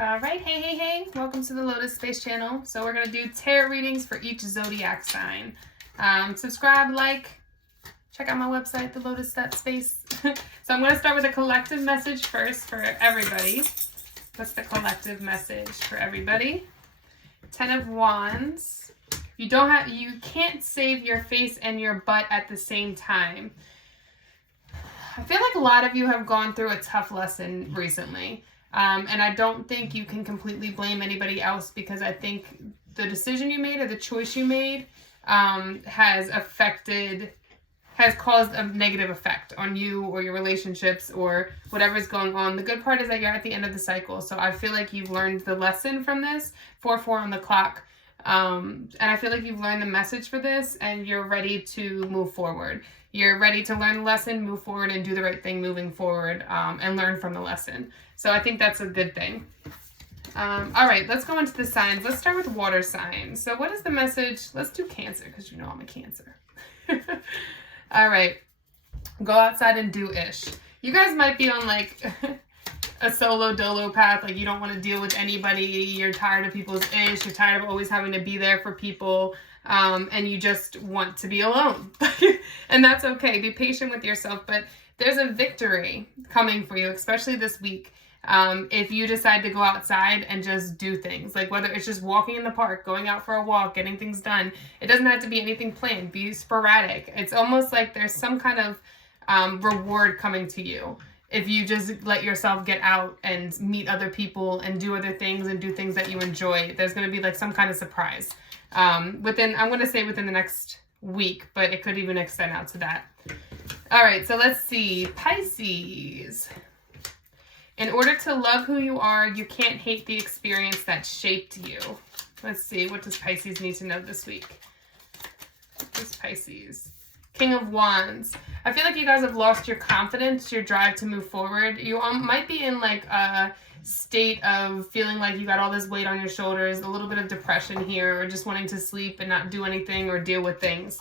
All right, hey, welcome to the LotusSpace channel. So we're gonna do tarot readings for each zodiac sign. Subscribe, like, check out my website, TheLotus.Space. So I'm gonna start with a collective message first for everybody. What's the collective message for everybody? 10 of Wands. You can't save your face and your butt at the same time. I feel like a lot of you have gone through a tough lesson recently. And I don't think you can completely blame anybody else, because I think the decision you made or the choice you made has caused a negative effect on you or your relationships or whatever's going on. The good part is that you're at the end of the cycle. So I feel like you've learned the lesson from this. 4-4 on the clock. And I feel like you've learned the message for this and you're ready to move forward. You're ready to learn the lesson, move forward, and do the right thing moving forward, and learn from the lesson. So I think that's a good thing. All right, let's go into the signs. Let's start with water signs. So what is the message? Let's do Cancer, because you know I'm a Cancer. All right, go outside and do ish. You guys might be on like a solo dolo path, like you don't want to deal with anybody, you're tired of people's ish, you're tired of always having to be there for people, and you just want to be alone. And that's okay. Be patient with yourself, but there's a victory coming for you, especially this week. If you decide to go outside and just do things, like whether it's just walking in the park, going out for a walk, getting things done. It doesn't have to be anything planned. Be sporadic. It's almost like there's some kind of reward coming to you if you just let yourself get out and meet other people and do other things and do things that you enjoy. There's going to be like some kind of surprise I'm going to say within the next week, but it could even extend out to that. All right, so let's see. Pisces. In order to love who you are, you can't hate the experience that shaped you. Let's see. What does Pisces need to know this week? What is Pisces? King of Wands. I feel like you guys have lost your confidence, your drive to move forward. You might be in like a state of feeling like you got all this weight on your shoulders, a little bit of depression here, or just wanting to sleep and not do anything or deal with things.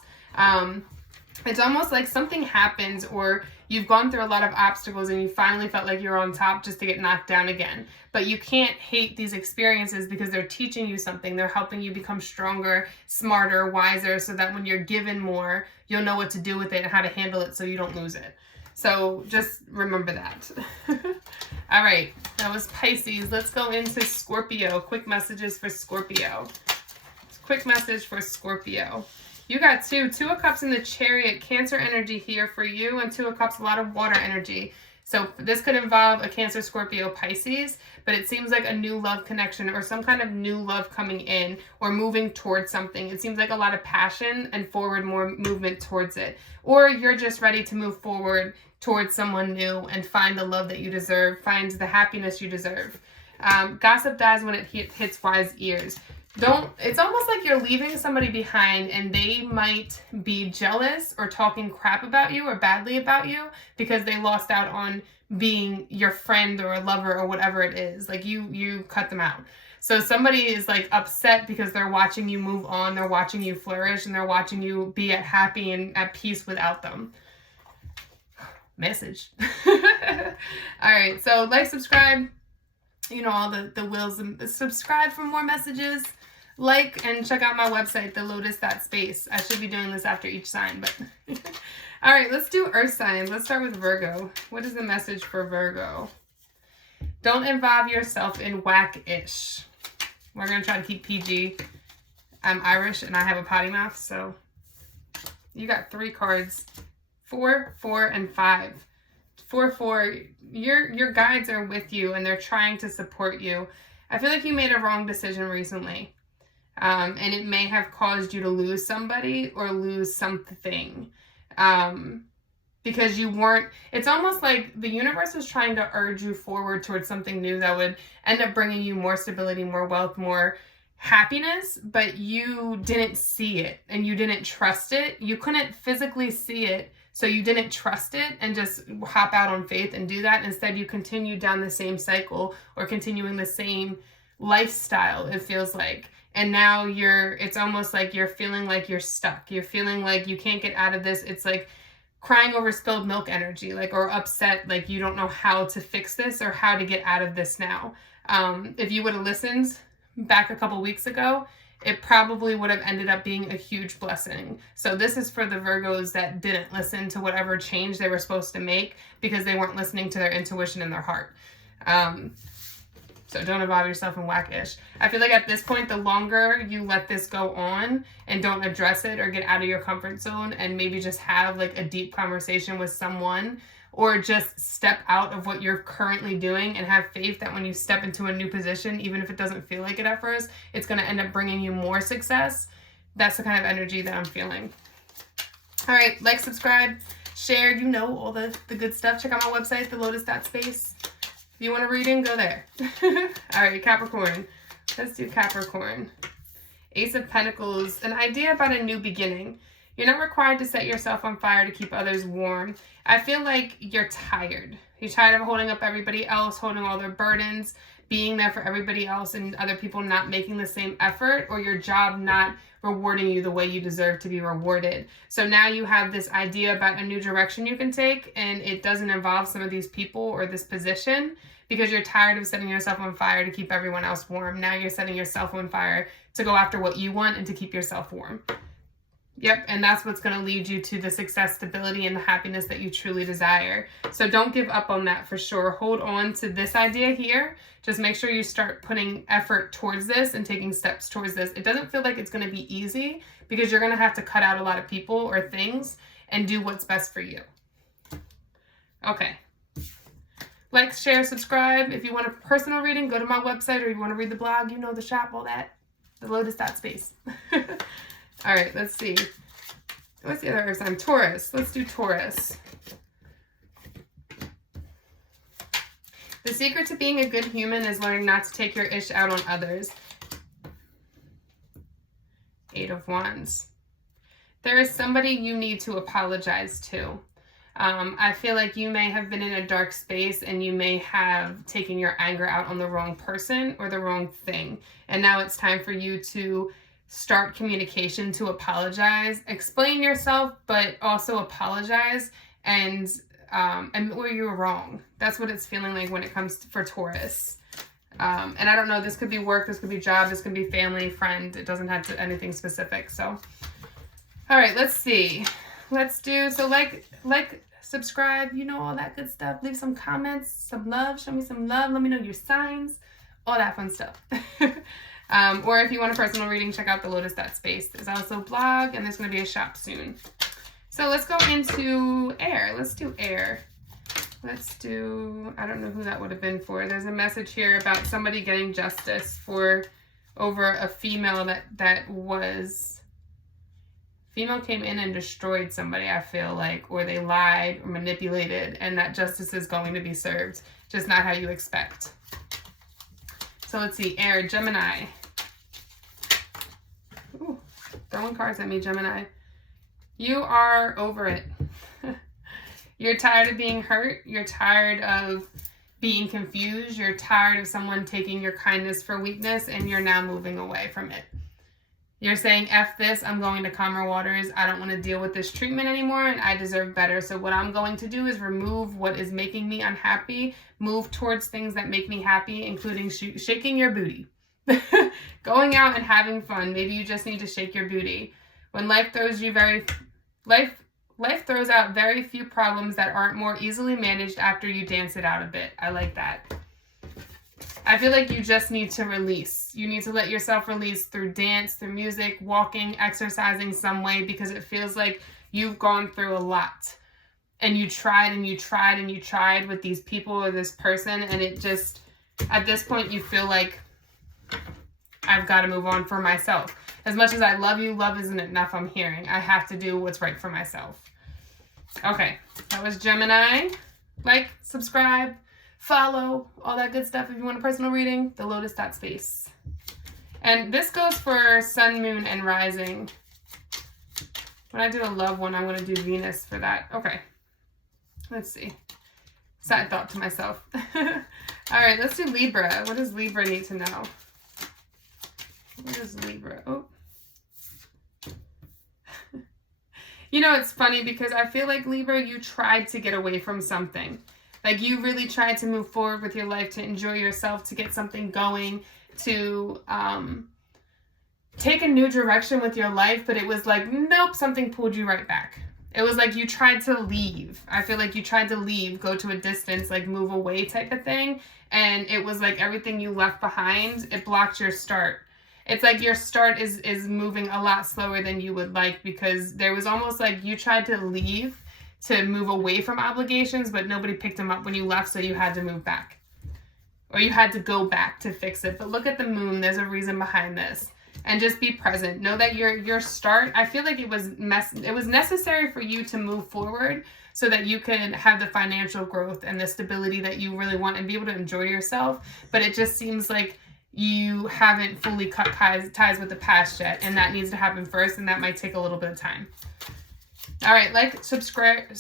It's almost like something happens, or you've gone through a lot of obstacles and you finally felt like you're on top just to get knocked down again. But you can't hate these experiences because they're teaching you something. They're helping you become stronger, smarter, wiser, so that when you're given more, you'll know what to do with it and how to handle it so you don't lose it. So just remember that. All right, that was Pisces. Let's go into Scorpio. Quick messages for Scorpio. Quick message for Scorpio. You got Two of Cups in the Chariot, Cancer energy here for you, and Two of Cups, a lot of water energy. So this could involve a Cancer, Scorpio, Pisces, but it seems like a new love connection or some kind of new love coming in or moving towards something. It seems like a lot of passion and forward more movement towards it. Or you're just ready to move forward towards someone new and find the love that you deserve, find the happiness you deserve. Gossip dies when it hits wise ears. It's almost like you're leaving somebody behind and they might be jealous or talking crap about you or badly about you because they lost out on being your friend or a lover or whatever it is. Like you cut them out. So somebody is like upset because they're watching you move on, they're watching you flourish, and they're watching you be happy and at peace without them. Message. All right, so like, subscribe, you know, all the wills, and subscribe for more messages. Like and check out my website, TheLotus.Space. I should be doing this after each sign, but all right, let's do earth signs. Let's start with Virgo. What is the message for Virgo? Don't involve yourself in whack-ish. We're going to try to keep PG. I'm Irish and I have a potty mouth, so you got 3 cards. 4, 4, and 5. 4, 4. Your guides are with you and they're trying to support you. I feel like you made a wrong decision recently. And it may have caused you to lose somebody or lose something. Because you weren't, it's almost like the universe was trying to urge you forward towards something new that would end up bringing you more stability, more wealth, more happiness, but you didn't see it and you didn't trust it. You couldn't physically see it, so you didn't trust it and just hop out on faith and do that. Instead, you continue down the same cycle or continuing the same lifestyle, it feels like. And now it's almost like you're feeling like you're stuck. You're feeling like you can't get out of this. It's like crying over spilled milk energy, like, or upset, like you don't know how to fix this or how to get out of this now. If you would have listened back a couple weeks ago, it probably would have ended up being a huge blessing. So this is for the Virgos that didn't listen to whatever change they were supposed to make because they weren't listening to their intuition and their heart. So don't involve yourself in whack-ish. I feel like at this point, the longer you let this go on and don't address it or get out of your comfort zone and maybe just have like a deep conversation with someone, or just step out of what you're currently doing and have faith that when you step into a new position, even if it doesn't feel like it at first, it's going to end up bringing you more success. That's the kind of energy that I'm feeling. All right, like, subscribe, share, you know, all the good stuff. Check out my website, TheLotus.Space. If you want a reading, go there. All right, Capricorn. Let's do Capricorn. Ace of Pentacles, an idea about a new beginning. You're not required to set yourself on fire to keep others warm. I feel like you're tired. You're tired of holding up everybody else, holding all their burdens, being there for everybody else and other people not making the same effort, or your job not rewarding you the way you deserve to be rewarded. So now you have this idea about a new direction you can take, and it doesn't involve some of these people or this position because you're tired of setting yourself on fire to keep everyone else warm. Now you're setting yourself on fire to go after what you want and to keep yourself warm. Yep, and that's what's going to lead you to the success, stability, and the happiness that you truly desire. So don't give up on that for sure. Hold on to this idea here. Just make sure you start putting effort towards this and taking steps towards this. It doesn't feel like it's going to be easy because you're going to have to cut out a lot of people or things and do what's best for you. Okay. Like, share, subscribe. If you want a personal reading, go to my website, or if you want to read the blog, you know, the shop, all that. TheLotus.Space. All right, let's see. What's the other earth sign? Taurus. Let's do Taurus. The secret to being a good human is learning not to take your ish out on others. 8 of Wands. There is somebody you need to apologize to. I feel like you may have been in a dark space and you may have taken your anger out on the wrong person or the wrong thing. And now it's time for you to start communication, to apologize, explain yourself, but also apologize and where you were wrong. That's what it's feeling like when it comes to, for Taurus. And I don't know, this could be work, this could be job, this could be family, friend. It doesn't have to anything specific. So, all right, let's see. Let's do, so like, subscribe, you know, all that good stuff. Leave some comments, some love, show me some love. Let me know your signs, all that fun stuff. Or if you want a personal reading, check out TheLotus.Space. There's also a blog, and there's going to be a shop soon. So let's go into air. Let's do air. Let's do, I don't know who that would have been for. There's a message here about somebody getting justice for over a female female came in and destroyed somebody, I feel like, or they lied or manipulated, and that justice is going to be served, just not how you expect. So let's see, air, Gemini. Ooh, throwing cards at me, Gemini. You are over it. You're tired of being hurt. You're tired of being confused. You're tired of someone taking your kindness for weakness, and you're now moving away from it. You're saying, F this, I'm going to calmer waters. I don't want to deal with this treatment anymore, and I deserve better. So what I'm going to do is remove what is making me unhappy, move towards things that make me happy, including shaking your booty. Going out and having fun. Maybe you just need to shake your booty. When life throws out very few problems that aren't more easily managed after you dance it out a bit. I like that. I feel like you just need to release. You need to let yourself release through dance, through music, walking, exercising some way, because it feels like you've gone through a lot. And you tried and you tried and you tried with these people or this person, and it just, at this point, you feel like, I've got to move on for myself. As much as I love you, love isn't enough, I'm hearing. I have to do what's right for myself. Okay, that was Gemini. Like, subscribe, follow, all that good stuff. If you want a personal reading, TheLotus.Space. And this goes for Sun, Moon, and Rising. When I do a love one, I'm going to do Venus for that. Okay, let's see. Sad thought to myself. All right, let's do Libra. What does Libra need to know? What is Libra? Oh. You know, it's funny because I feel like Libra, you tried to get away from something. Like, you really tried to move forward with your life, to enjoy yourself, to get something going, to take a new direction with your life, but it was like, nope, something pulled you right back. It was like you tried to leave. I feel like you tried to leave, go to a distance, like move away type of thing. And it was like everything you left behind, it blocked your start. It's like your start is moving a lot slower than you would like, because there was almost like you tried to leave to move away from obligations, but nobody picked them up when you left, so you had to move back. Or you had to go back to fix it. But look at the moon. There's a reason behind this. And just be present. Know that your start, I feel like it was necessary for you to move forward so that you can have the financial growth and the stability that you really want and be able to enjoy yourself. But it just seems like you haven't fully cut ties with the past yet, and that needs to happen first, and that might take a little bit of time. All right, like, subscribe, like,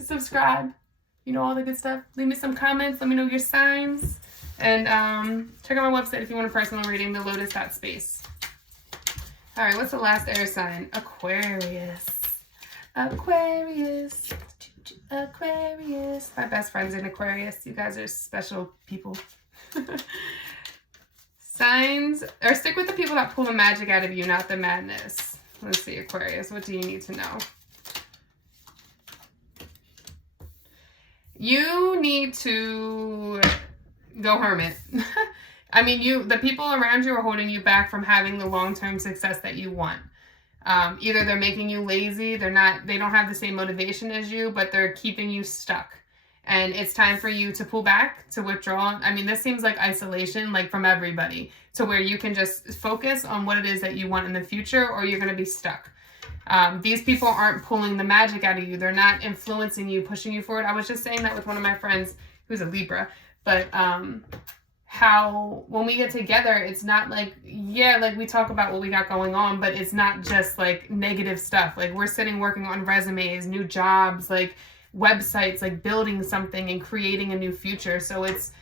subscribe, you know, all the good stuff. Leave me some comments. Let me know your signs. And check out my website if you want a personal reading, TheLotus.Space. All right, what's the last air sign? Aquarius. Aquarius. Aquarius. My best friend's in Aquarius. You guys are special people. Signs, or stick with the people that pull the magic out of you, not the madness. Let's see, Aquarius, what do you need to know? You need to go hermit. I mean, the people around you are holding you back from having the long-term success that you want. Either they're making you lazy, they don't have the same motivation as you, but they're keeping you stuck. And it's time for you to pull back, to withdraw. I mean, this seems like isolation, like from everybody, to where you can just focus on what it is that you want in the future, or you're going to be stuck. These people aren't pulling the magic out of you. They're not influencing you, pushing you forward. I was just saying that with one of my friends who's a Libra, but how when we get together, it's not like, yeah, like we talk about what we got going on, but it's not just like negative stuff. Like, we're sitting working on resumes, new jobs, like websites, like building something and creating a new future. So it's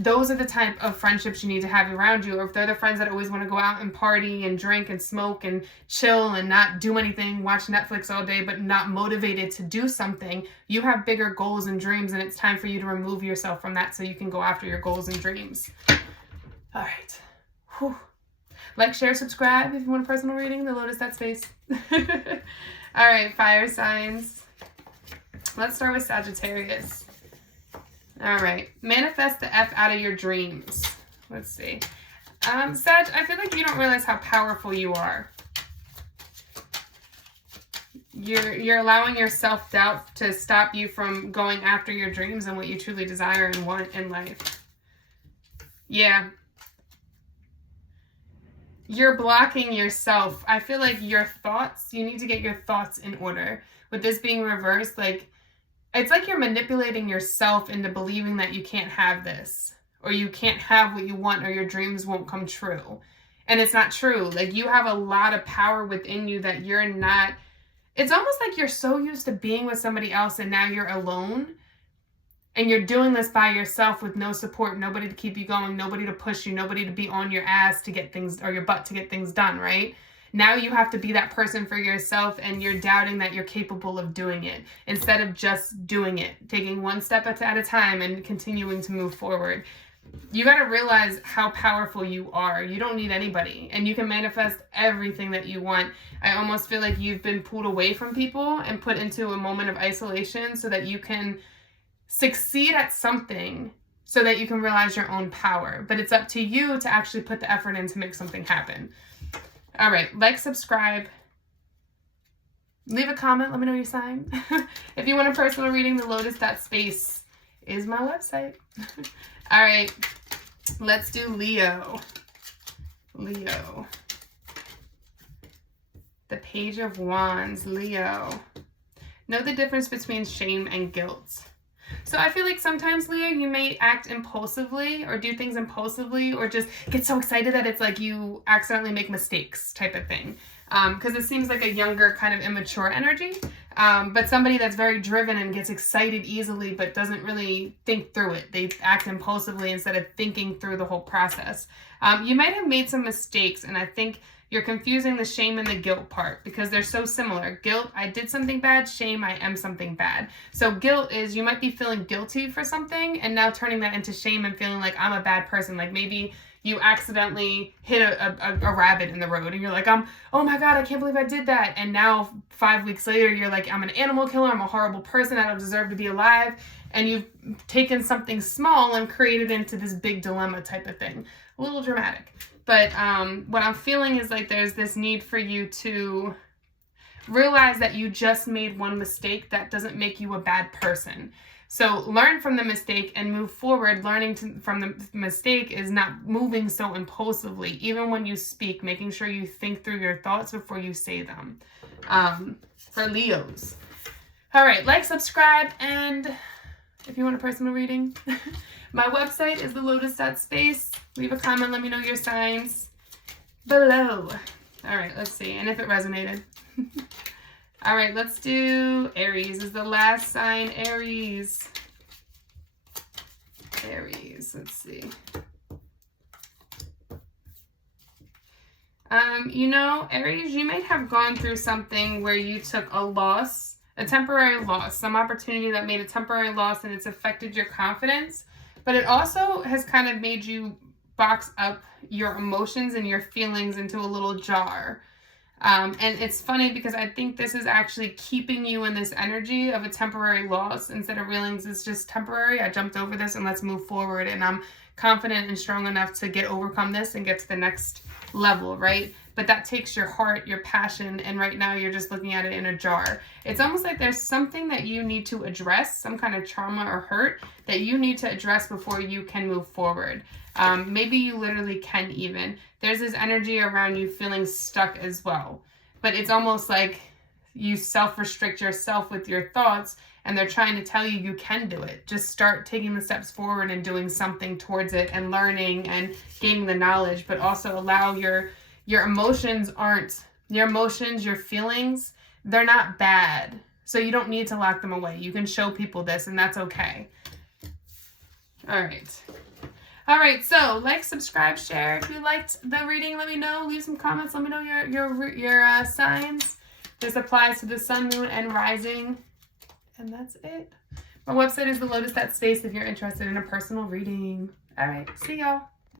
those are the type of friendships you need to have around you. Or if they're the friends that always want to go out and party and drink and smoke and chill and not do anything, watch Netflix all day, but not motivated to do something, you have bigger goals and dreams, and it's time for you to remove yourself from that so you can go after your goals and dreams. All right. Whew. Like, share, subscribe if you want a personal reading, TheLotus.Space. All right, fire signs. Let's start with Sagittarius. All right. Manifest the F out of your dreams. Let's see. Sag, I feel like you don't realize how powerful you are. You're allowing your self-doubt to stop you from going after your dreams and what you truly desire and want in life. Yeah. You're blocking yourself. I feel like your thoughts, you need to get your thoughts in order. With this being reversed, like, it's like you're manipulating yourself into believing that you can't have this, or you can't have what you want, or your dreams won't come true. And it's not true. Like, you have a lot of power within you that you're not. It's almost like you're so used to being with somebody else, and now you're alone. And you're doing this by yourself with no support, nobody to keep you going, nobody to push you, nobody to be on your ass to get things, or your butt to get things done, right? Now you have to be that person for yourself, and you're doubting that you're capable of doing it instead of just doing it, taking one step at a time and continuing to move forward. You got to realize how powerful you are. You don't need anybody, and you can manifest everything that you want. I almost feel like you've been pulled away from people and put into a moment of isolation so that you can succeed at something, so that you can realize your own power. But it's up to you to actually put the effort in to make something happen. All right, like, subscribe, leave a comment, let me know your sign. If you want a personal reading, TheLotus.Space is my website. All right, let's do Leo. Leo. The Page of Wands, Leo. Know the difference between shame and guilt. So I feel like sometimes, Leo, you may act impulsively or do things impulsively, or just get so excited that it's like you accidentally make mistakes type of thing. Because it seems like a younger kind of immature energy. But somebody that's very driven and gets excited easily but doesn't really think through it. They act impulsively instead of thinking through the whole process. You might have made some mistakes, and I think You're confusing the shame and the guilt part because they're so similar. Guilt, I did something bad. Shame, I am something bad. So guilt is you might be feeling guilty for something and now turning that into shame and feeling like I'm a bad person. Like maybe you accidentally hit a rabbit in the road and you're like, oh my God, I can't believe I did that. And now 5 weeks later, you're like, I'm an animal killer. I'm a horrible person. I don't deserve to be alive. And you've taken something small and created it into this big dilemma type of thing. A little dramatic. But what I'm feeling is like there's this need for you to realize that you just made one mistake. That doesn't make you a bad person. So learn from the mistake and move forward. Learning from the mistake is not moving so impulsively. Even when you speak, making sure you think through your thoughts before you say them. For Leos. All right, like, subscribe, and if you want a personal reading, my website is TheLotus.Space. Leave a comment, let me know your signs below. All right, let's see, and if it resonated. All right, let's do Aries. This is the last sign, Aries. Aries, let's see. You know, Aries, you might have gone through something where you took a loss, a temporary loss, some opportunity that made a temporary loss and it's affected your confidence, but it also has kind of made you box up your emotions and your feelings into a little jar. And it's funny because I think this is actually keeping you in this energy of a temporary loss instead of realizing it's just temporary. I jumped over this and let's move forward. And I'm confident and strong enough to overcome this and get to the next level, right? But that takes your heart, your passion, and right now you're just looking at it in a jar. It's almost like there's something that you need to address, some kind of trauma or hurt that you need to address before you can move forward. Maybe you literally can even. There's this energy around you feeling stuck as well. But it's almost like you self-restrict yourself with your thoughts and they're trying to tell you you can do it. Just start taking the steps forward and doing something towards it and learning and gaining the knowledge, but also allow your emotions your feelings, they're not bad. So you don't need to lock them away. You can show people this and that's okay. All right, so like, subscribe, share. If you liked the reading, let me know. Leave some comments. Let me know your signs. This applies to the sun, moon, and rising. And that's it. My website is TheLotus.Space if you're interested in a personal reading. All right, see y'all.